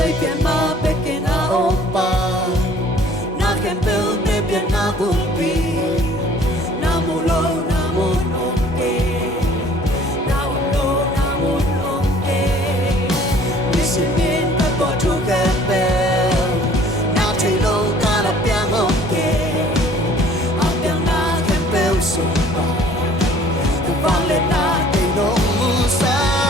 lấy biển mà bé kia na ôm ba na khen bêu để biển na buồn bi na mù lô na muốn ôm kê na ôm lô na muốn ôm kê mi xin miên ta bỏ thu khen bêu na thấy lô ta là biển ôm kê à biển na khen bêu sung ba vang lên na cây nông mù sa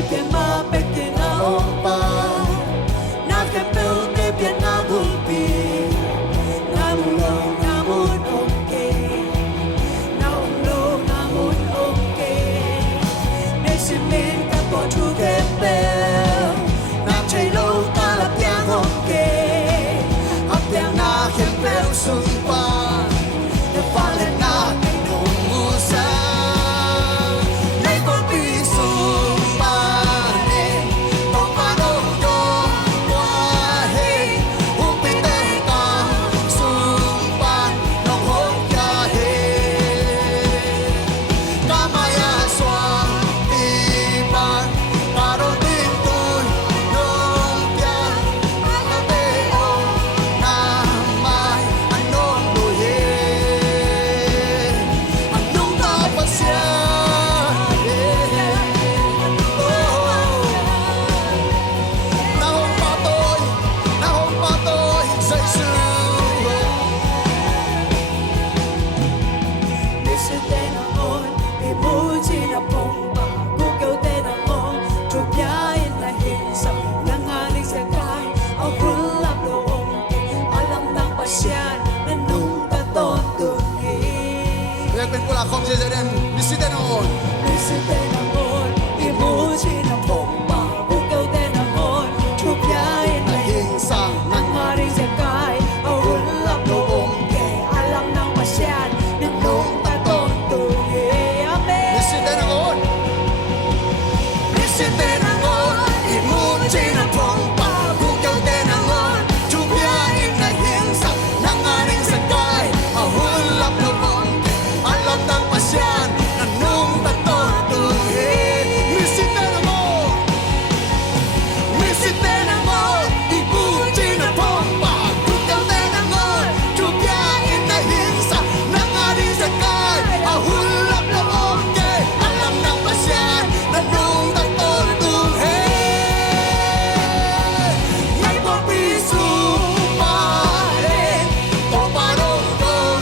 lấy biển mà bé kia na ôm ba na khen bêu để biển na buồn bi na mù lô na muốn ôm kê na ôm lô na muốn ôm kê để xin miên các bỏ thu khen bêu na thấy lâu ta là biển ôm kê ấp biển na khen bêu sung ba để pha lên na cây nông mù saเป็นกุหลาบของเจเจเดนมิสเตนอนมิสเตนอนอีมูจินาพงปาบุกเกลเตนอนทุกยายในหิงสังนังมาริเซกายเอาหุ่นลับโลองเกอาลัมนังมาเชียนนึกนุ่งตาต้นตุเฮอาเมมิสเตนอนมิสเตนอนอีมูจินาพงปาบุกเกลเตนอนทุกยายในหิงสังนังมาริเซกายเอาหุ่นลับโลองalam ng pasyan na nung tatutuhi Misite na mo ibuti na pompa Kukal na nangon Tubiyain na hinsa Nang aring sakay Ahulap na omke Alam ng pasyan na nung tatutuhi May papiso pa rin Toparong doon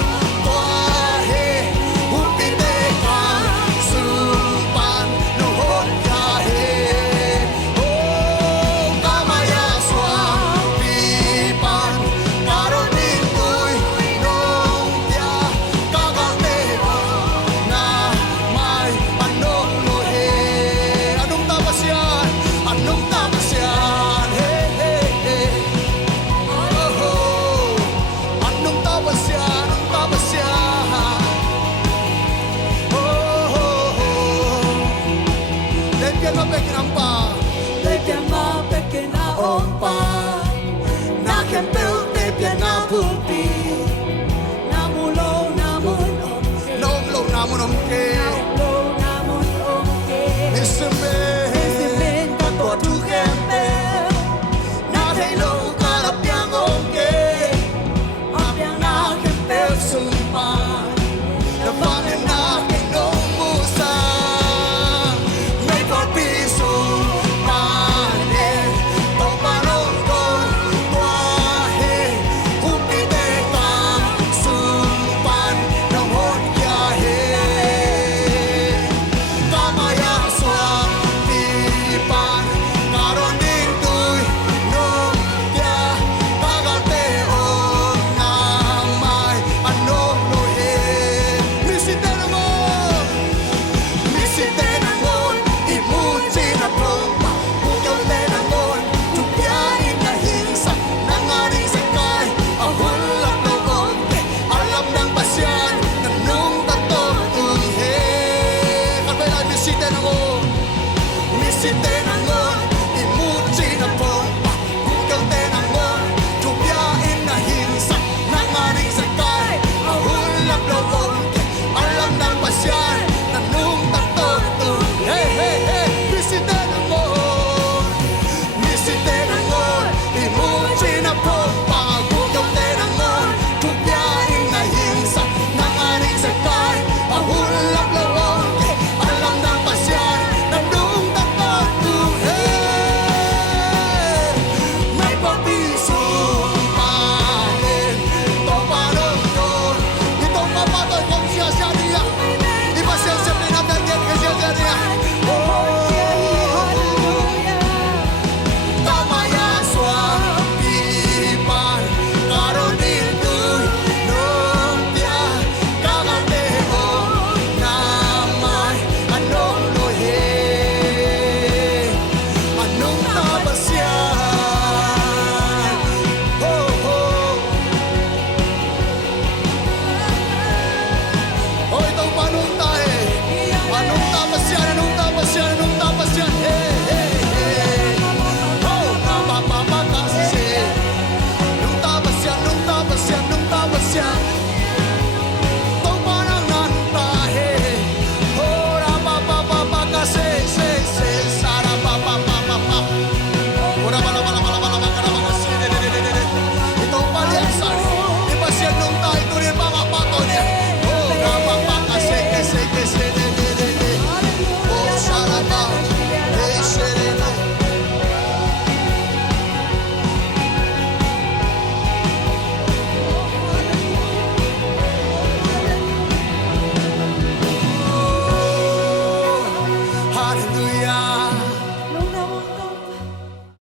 lấy biển mà bé kia na ôm ba